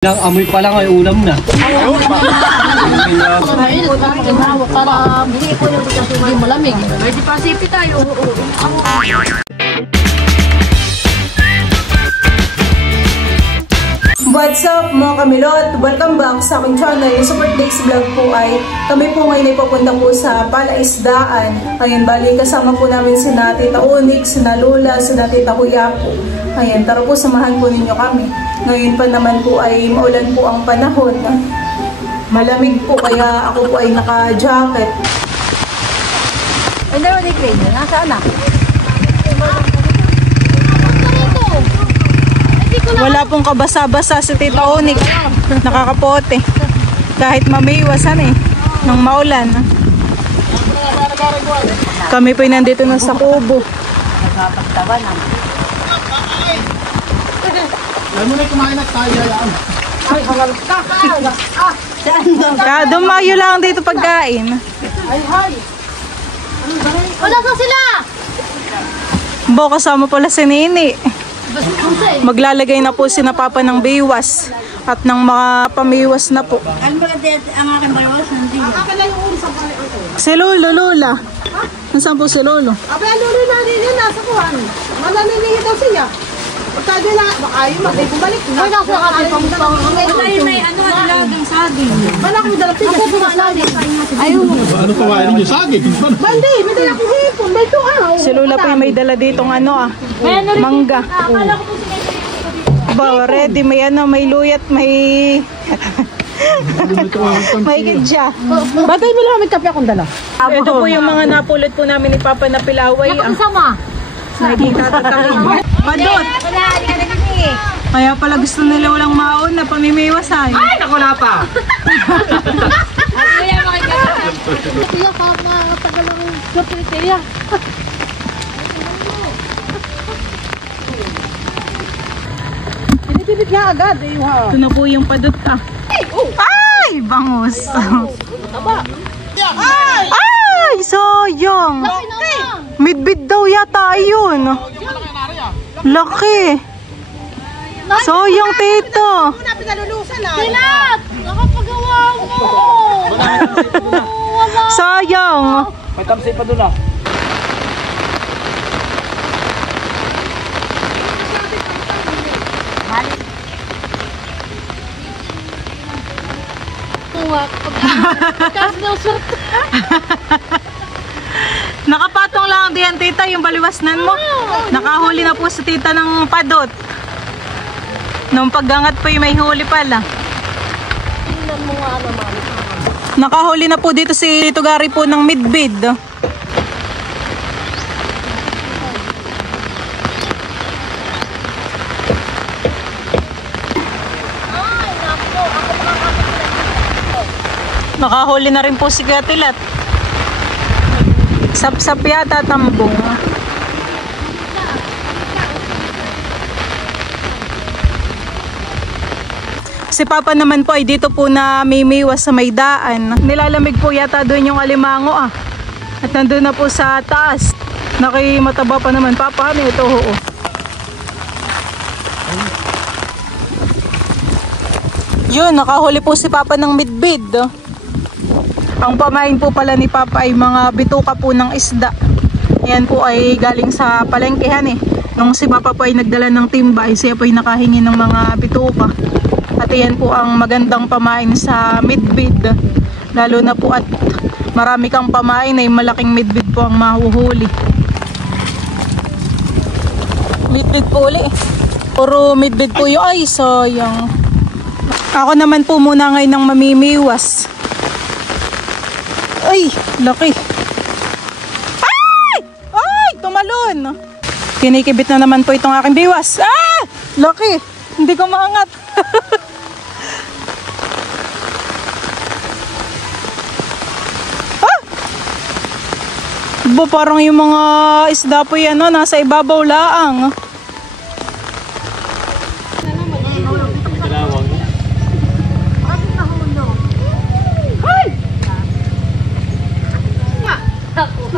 Lang amoy pa lang ay ulam na. Para hindi po yung hindi malamig. Pwede pa sipi tayo. What's up mga kamilot? Welcome back sa aking channel. Yung Super Days Vlog po ay kami po ngayon ay papunta po sa Palaisdaan. Ayun, bali kasama po namin si Tita Onyx, si Lola, si Tita Kuya po. Ayun, tara po samahan po ninyo kami. Ngayon pa naman po ay maulan po ang panahon. Malamig po kaya ako po ay naka-jacket. Hindi mo di-grade. Nasaan na? Wala pong kabasa-basa si Tita Onyx. Nakakapote. Kahit mamiwasan nang maulan. Kami po nandito na sa kubo. Nagkakagtawa na. Alam mo na kumain at tayo yan. Ay, halal ka. Kaya dumayo lang dito pagkain. Ay, hay. Wala sa sila! Bo, kasama pala si Nini. Maglalagay na po si Papa ng biwas at ng mga pamiwas na po. Ano ba ang aking bayawas? Si Lolo, Lola. Nasaan po si Lolo? Abay, lolo na rin yun, nasa kuhan. Malalinihin daw siya. Pagka na, baka yun, bumalik na. Ay, nasa kami pang may ano, nilagang saging. Malaki mo dalap siya. Ako pumasabi. Ayun. Ano pa kain niyo? Saging. Bandi, may dalap yung hipon. May tuaw. Si Lola po may dala ditong mangga. Akala ko po Ba, ready, may may luyat, may may kidya. Batay mo lang may kape akong dala. Ito po yung mga napulot po namin ni Papa na pilaway. nakasama. Nakikita tatakin. Padot! Wala, hindi ka nagkiki. Kaya pala gusto nila walang maon na pamimiwasan. Ay, naku na pa! Ano yan makikita? Kuya ka, matagal ang kapitya. Pinipipit niya agad. Ito na po yung padot Ay! Bangus! Ay! Sayang! Midbid daw yata yun. Laki! Sayang, tito! Muna pinalulusan na. Pilat! Nakapagawa mo! Wala. Sayang! May tamsay pa doon ah. Nakapatong lang diyan, tita, yung baliwasnan mo. Nakahuli na po si tita ng padot. Nung paggangat po yung may huli pala. Tingnan mo nga naman. Nakahuli na po dito si Tugari po ng midbid. Nakahuli na rin po si Katilat. Sap-sap yata tambong. Si Papa naman po ay dito po na mimiwas sa may daan. Nilalamig po yata doon yung alimango At nandun na po sa taas. Nakimataba pa naman. Papa, ano ito? Oo. Yun, nakahuli po si Papa ng midbid. Ang pamain po pala ni Papa ay mga bituka po ng isda. Yan po ay galing sa palengkehan Nung si Papa po ay nagdala ng timba, ay siya po ay nakahingi ng mga bituka. At yan po ang magandang pamain sa midbid. Lalo na po at marami kang pamain ay malaking midbid po ang mahuhuli. Midbid po ulit. Puro midbid po yung ay sayang. Ako naman po muna ngayon ng mamimiwas. Ay, laki. Ay! Ay, tumalon. Kinikibit na naman po itong aking biwas. Ah! Laki. Hindi ko maangat. Ah! Bo, parang yung mga isda po yan, nasa ibabaw laang.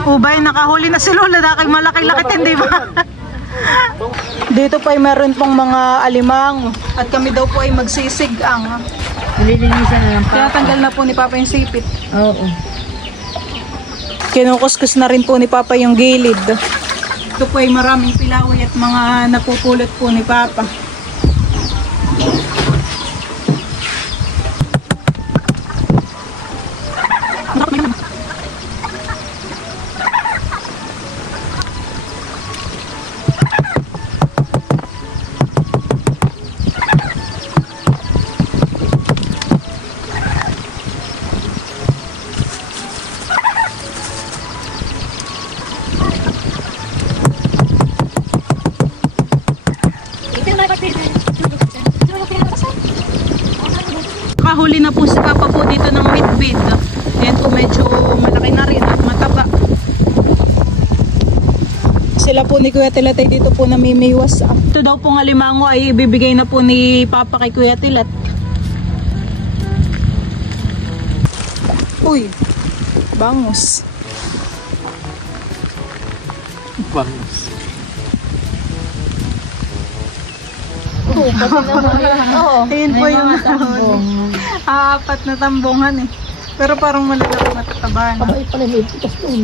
Ubay, nakahuli na si Lola dahil malaki-laki, hindi ba? Dito po ay meron pong mga alimang at kami daw po ay magsisigang. Nililinisan na lang Kaya tanggal na po ni Papa yung sipit. Oo. Kinukuskus na rin po ni Papa yung gilid. Ito po ay maraming pilaway at mga napupulot po ni Papa. Kahuli na po si Papa po dito ng midbid. Ayan po medyo malaki na rin at mataba. Sila po ni Kuya Tilat ay dito po namimiwas. Ito daw pong alimango ay ibibigay na po ni Papa kay Kuya Tilat. Uy, bangus. Bangus. Ayan po yung apat na tambongan eh. Pero parang malalaki matataba na. Abay pala may pitas doon.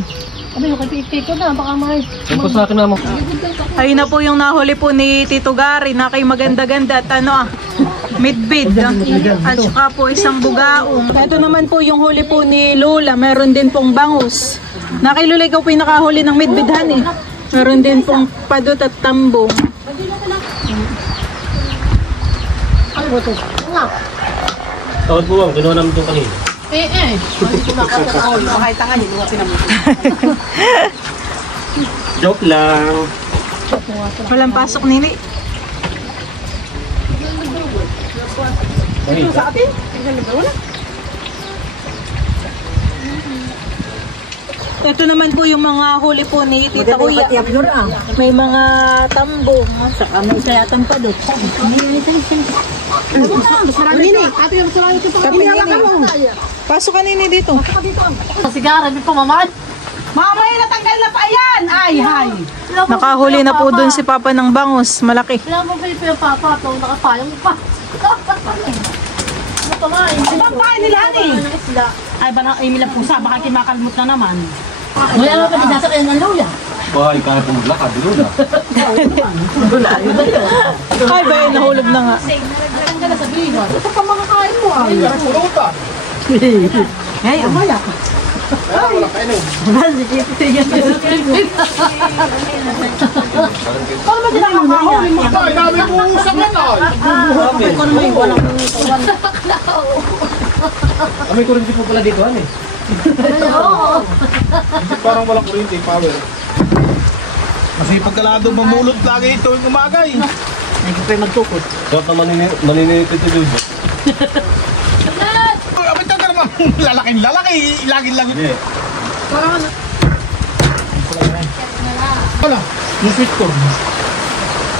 Abay, nakipipik ko na. Baka may... Yan po sa akin naman. Ayun na po yung nahuli po ni Tito Gary na kay maganda-ganda at midbid. At saka po isang bugaong. Ito naman po yung huli po ni Lola. Meron din pong bangus. Na kay Lola ikaw po yung nakahuli ng midbidhan eh. Meron din pong padot at tambong. Ano ba ito? Nga. Tawad po bang, ginawa namin itong kanina. Baka itanga niyo, mga pinamit. Joke lang. Walang pasok nini. Ito Sa atin? Wala. Ito naman po yung mga huli po ni Tita Kuya. May mga tambong. Saka may isa yatang padot. Nini, ate yung sarang ito. Pasok ka nini dito. Sigara, di pa maman. Mamaya natanggal na pa yan! Ay, hay! Nakahuli na po dun si Papa ng bangus. Malaki. Kailangan mo kayo pa yung papa. Ito, nakapayang pa. Ano pa nga? Ibang pahay nila, honey. Ano isla? Ay, ba na, imilang pusa, baka kimakalmot na naman. Wala naman pa dinasakyan ng luya. Bahay ka na pong maglakad. Dilo na. Ay ba, nahulog na nga. Ang gala sa biwa. Ito pa mga kain mo, ay. Hey, amaya. Paano ba sila makahuli mo? Ay, dami po usap yan ay. May kurinti po pala dito, ano eh. Hindi parang walang kuryente, power. Kasi pagkalado mamulot lagi ito yung umaga eh. Hindi pa yung magtukot. Dapat na maninipit ito dito. Abay taga naman, lalaking lalaki, laging lagi. Hindi. Wala, yung sweet corn.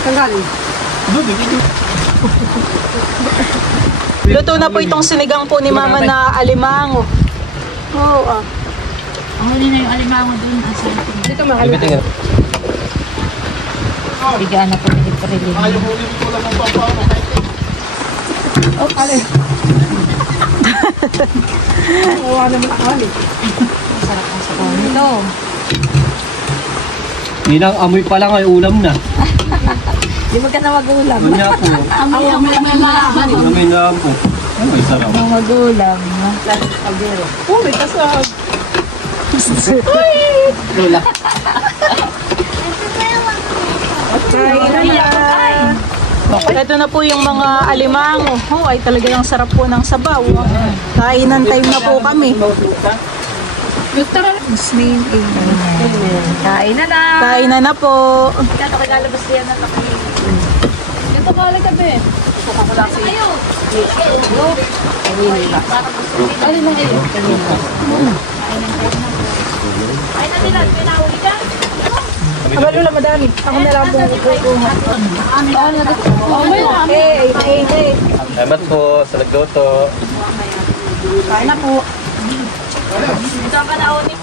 Tanggalin. Doon, dito. Luto na po itong sinigang po ni Mama na alimango. Oo, ah. Ang huli na yung alimango dun. Dito mahal. Ibitin nga. Bigaan na po nito pa rin. Ayaw mo ulit ko lang ang papa. Alin. Nakuha naman ako, honey. Ito. Inang amoy pa lang ay ulam na. Di ba ka na magulam? Kanya po. Amoy may malaman. Amoy na po. Ay, sarap. Magulam. Oh, may kasag. Lola. Ito na po yung mga alimango. Oh, ay talaga yung sarap po ng sabaw. Kainan time na po kami. Muslim. Kain na na. Kainan na po. Ito kagalabas yan na nakikita. Ito kalit ka be. Kayo. Alin na kayo? Ay na nila. Pinahuli ka? Abalula, madami. Ako na lang po. Hey. Salamat po sa nagluto. Kain na po. Ito ang panaunik.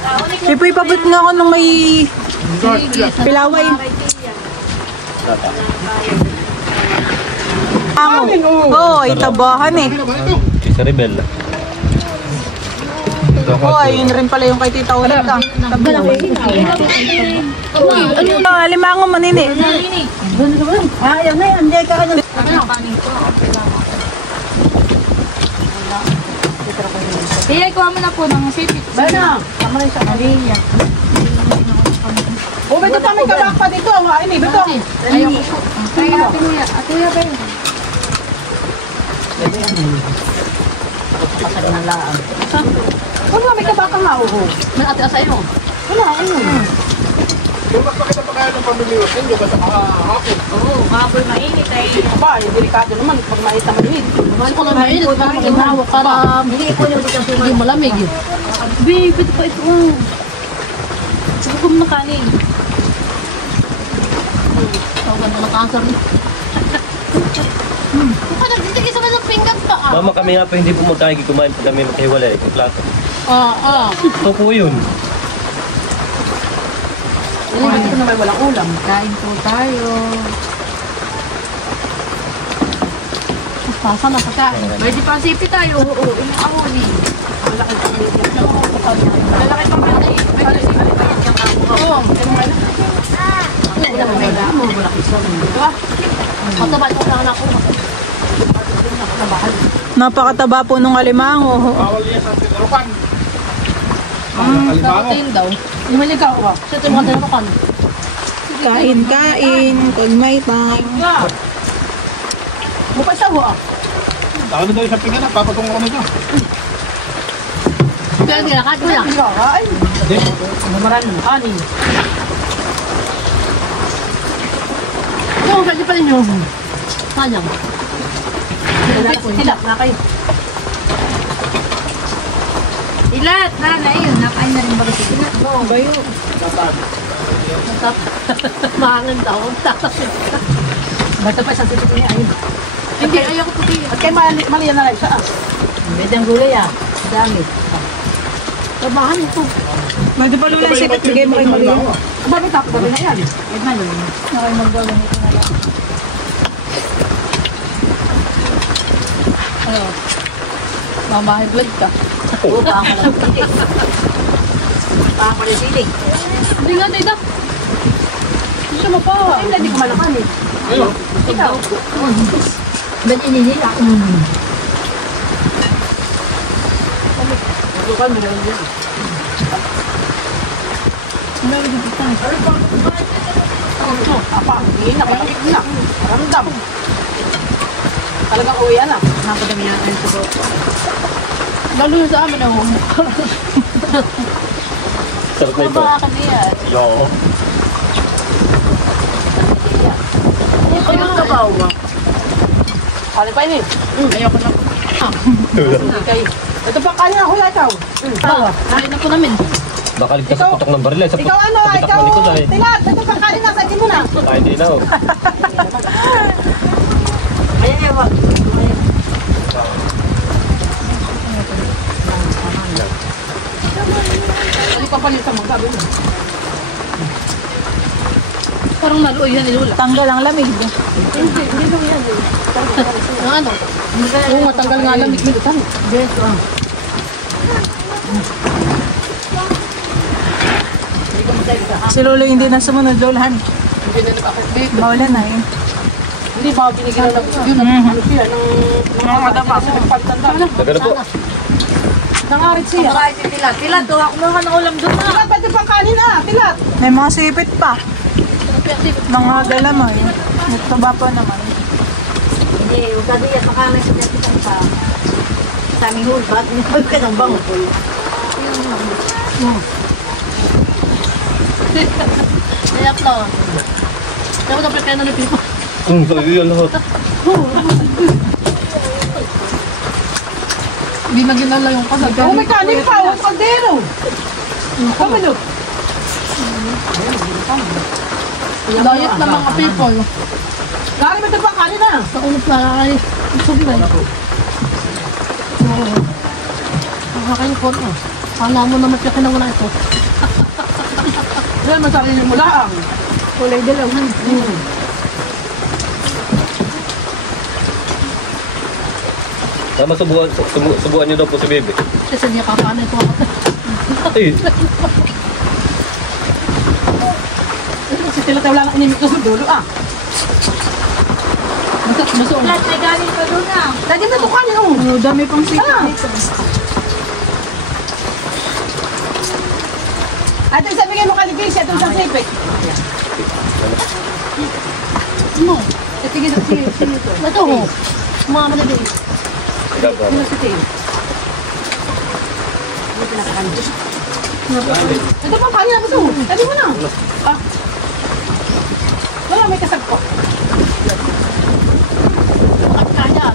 Ipoy, pabot nga ako nung may pilaway. Oo, ay tabahan eh. Si Rebel. Oo, ayun rin pala yung kay Tita Ulit ah. Limango manini. Ayaw na yan. Hindi ka ano. Kaya ikuha mo na po ng sipit. Bana. Kamay sa kalinya. O, beto pa may kabak pa dito. Ay, ni, beto. Ayaw ko po. Kaya ate Kuya. Ate Kuya ba yun? Kung nga may kabak ang ako. May ate asa iyo. Wala, ayun. Kung mas pakita pa kaya ng pamilya, hindi ka sa makahapon. Oo, kapag mainit ay... Aba, delikado naman pag maita manhid. Mahal ko lang mainit. Huwag mo maghawak para hindi malamig. Babe, ito pa ito. Huwag mo na kanin. Tawagan mo ng cancer. Baka nagtitigil sa mga pinggan pa ah. Mama, kami nga pa hindi pumunta kayo kumain pag kami magkahiwalay. Yung plato. Ito po yun. Ito na may walang ulam. Kain po tayo. Pasa na pagkain. Pwede pa sipi tayo. Oo, inaahuli. Malaki pang pwede. Oo. Mataba ito lang ako. Napakataba po nung alimango. Bawal niya sa tinurukan. Kakatain daw. Yung maligaw ka. Siya ito mga tinurukan. Kain, pag may time. Bukay sa huwa. Saka na daw sa pingan, papatungo ko na dyan. Kaya kinakain ko lang. Ay, marami ng kanin. Oo, pwede pa rin yung... Sayang. Hilap na kayo. Ilat! Na yun. Nakain na rin ba kasi ilat? Oo, ba yun? Mahangin daw. Basta pa isang sipit niya. Ayun. Hindi, ayaw ko puti. At kay mali na lang siya. Medang gulay ah. Dami. Tabahan ito. Pwede pa lulang sipit, bigay mo kay Maria. Bakit ako ba na yan? Ay, malo. Okay, magbalang ito na lang. Ayaw. Mamahay vlog ka. Oo, pakakalang. Pakakalang silig. Hindi nga, Dida. Hindi siya mapawa. Hindi ko malakan eh. Ayun. Ikaw. Ba't ininila? Lukan mo lang yan. Apa, hindi na, malamig na. Ramdam. Talagang uwi na. Napadami natin ito bro. Lalo yung sa amin ako. Sarap na ito. Mabaka kami yan. Yo. Ay, yung kabaw ba? Ano pa ini? Ayoko na. Okay. Ito pa kanya ako ikaw. Tawa. Kain na po namin. Baka ligtas sa putok ng baril. Sa Ikaw ano, pabitak ikaw. ng likod ay. Tilat, ito pa kanya na sa mo na. Ay, hindi na. Ayan yan, wag. Hindi pa palit sa mga sabi mo. Parang naluoy yan ni Lula. Tanggal ang lamig. Ang ano? Oo, matanggal nga lang. Minutan. Si Lolo hindi na sumunod, Lolahan. Hindi na nakakasbig. Mawala na eh. Hindi ba binigyan ng yun ano siya ng mga madapa sa pagtanda. Daga na po. Nangarit siya. Tilat, tuwa ko mga ng ulam doon na. Tilat, pwede pang kanin ah. Tilat. May mga sipit pa. Mga galamay. Nagtaba pa naman. Hindi, huwag ka doon makamay sa natin pa. Sa aming hulbat, huwag ka ng bango po. Nayak na. Dapat dapat kaya na nagpipa. Sabi yan lahat. Hindi na ginala yung kasal. Oh, may kanin pa. Huwag kaldero. Kamalo. Diet na mga people. Gari mo ito pang kanin ah. Sa ulit na kay Subay. Nakakayukot mo. Kala mo naman siya kinawala ito. Yan, masarili mo lang. Kulay dalawan. Tama, subuan niyo daw po si Bebe. Kasi niya papanay ko ako. Eh, Si Tila tayo lang inimik ko sa dulo ah. Masok. Lahat may galing pa doon ah. Lagi na tukanin oh. Oh, dami pang sika. Ate, sabi kayo mo kaligay itong sa sipit. Mo. Sige. Ito ho. Mama na din. dapat. Ano si Tim? Ito pa, kaya na ito. Sabi mo na. Ah. Wala, may kasag ko. Bakit kaya?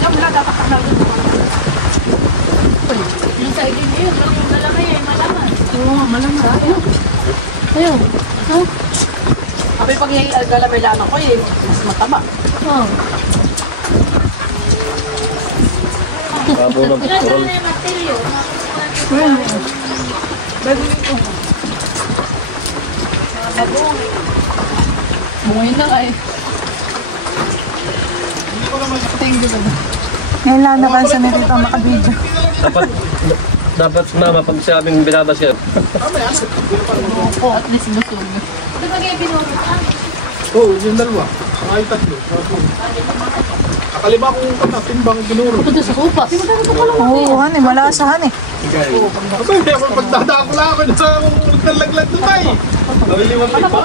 Yan, wala, dapat kakalaw doon. Yung sa idin niyo, yung lalaki eh, malaman. Oo, malamang. Ayun. Oh. Abi pag galamay lang ako eh, mas mataba. Oh. Babo ng Ilan purol. na yung matilyo? Bungayin na ay. Ngayon lang napansin na dito makabidyo. Dapat mama, pag sa aming binabasya, Oh, at least busog. Ito ba kayo binurutan? Oo, yung dalawa. Ay, tatlo. Akaliba kung timbang ginuro. Ito sa sopa. Oo, han eh, malasahan eh. Aba, hindi ako pagdadako lang ako sa nagdalaglag doon tayo. Naliliwan tayo pa.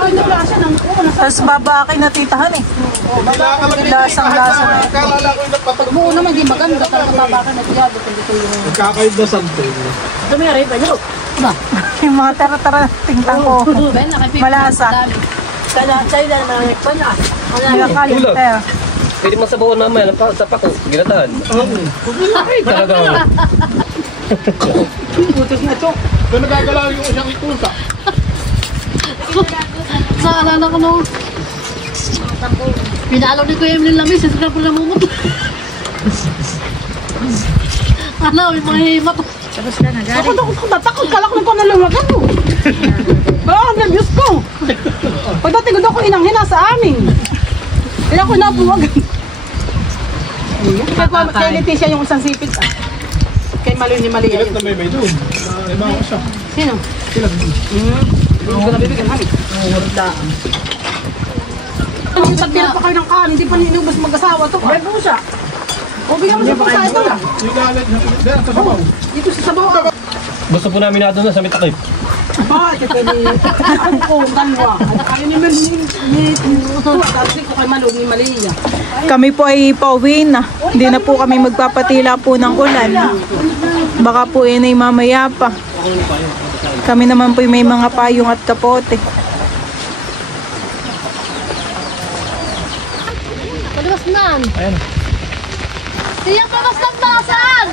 Tapos babaakin na titahan eh. Lasang-lasa na ito. Kalala ko yung napatag mo. Oo naman, di maganda. Talaga babakan na tiyado. Dito yung... Nagkakayod na something. Dumiyari pa nyo. Ba? Yung mga tara-tara tingtang ko. Ben, nakipip. Malasa. Kaya sa'yo na naman ang ekpan niya. Nilakalit tayo. pwede masabawan naman, sa pako, ginataan. Talaga. Putis na ito. Kung nagagalaw yung isang itusa. Naalala ko nung... Pinalo ni Kuya Emily Lamis. Isa po namumot. Ano, may mga himat. Tapos ka na, galing. Ako natakot. Kalak na ko naluwagan mo. Baka ang nervyos ko. Pagdating ko inanghina sa amin. Kaya ko nabuwagan. Kay Leticia yung isang sipit. Kay Mali ni Mali. Ilat na may doon. Iba ako siya. Sino? Sila. Hindi ko nabibigyan kami. Tagpira pa kayo ng kanin, hindi pa ninubos mag-asawa to. May pusa. O, bigyan mo sa pusa ito lang. Yung galit. Diyan, sa sabaw. Dito sa sabaw. Gusto po namin na doon na sa mitakip. Ah, ito ni... Ang dalawa. Ano naman ni... Tapos ko kay Malu ni Malia. Kami po ay pauwi na. Hindi na po kami magpapatila po ng ulan. Baka po yun ay mamaya pa. Kami naman po may mga payong at kapote. Paliwas nan. Ayan. Siyang pabastan na saan?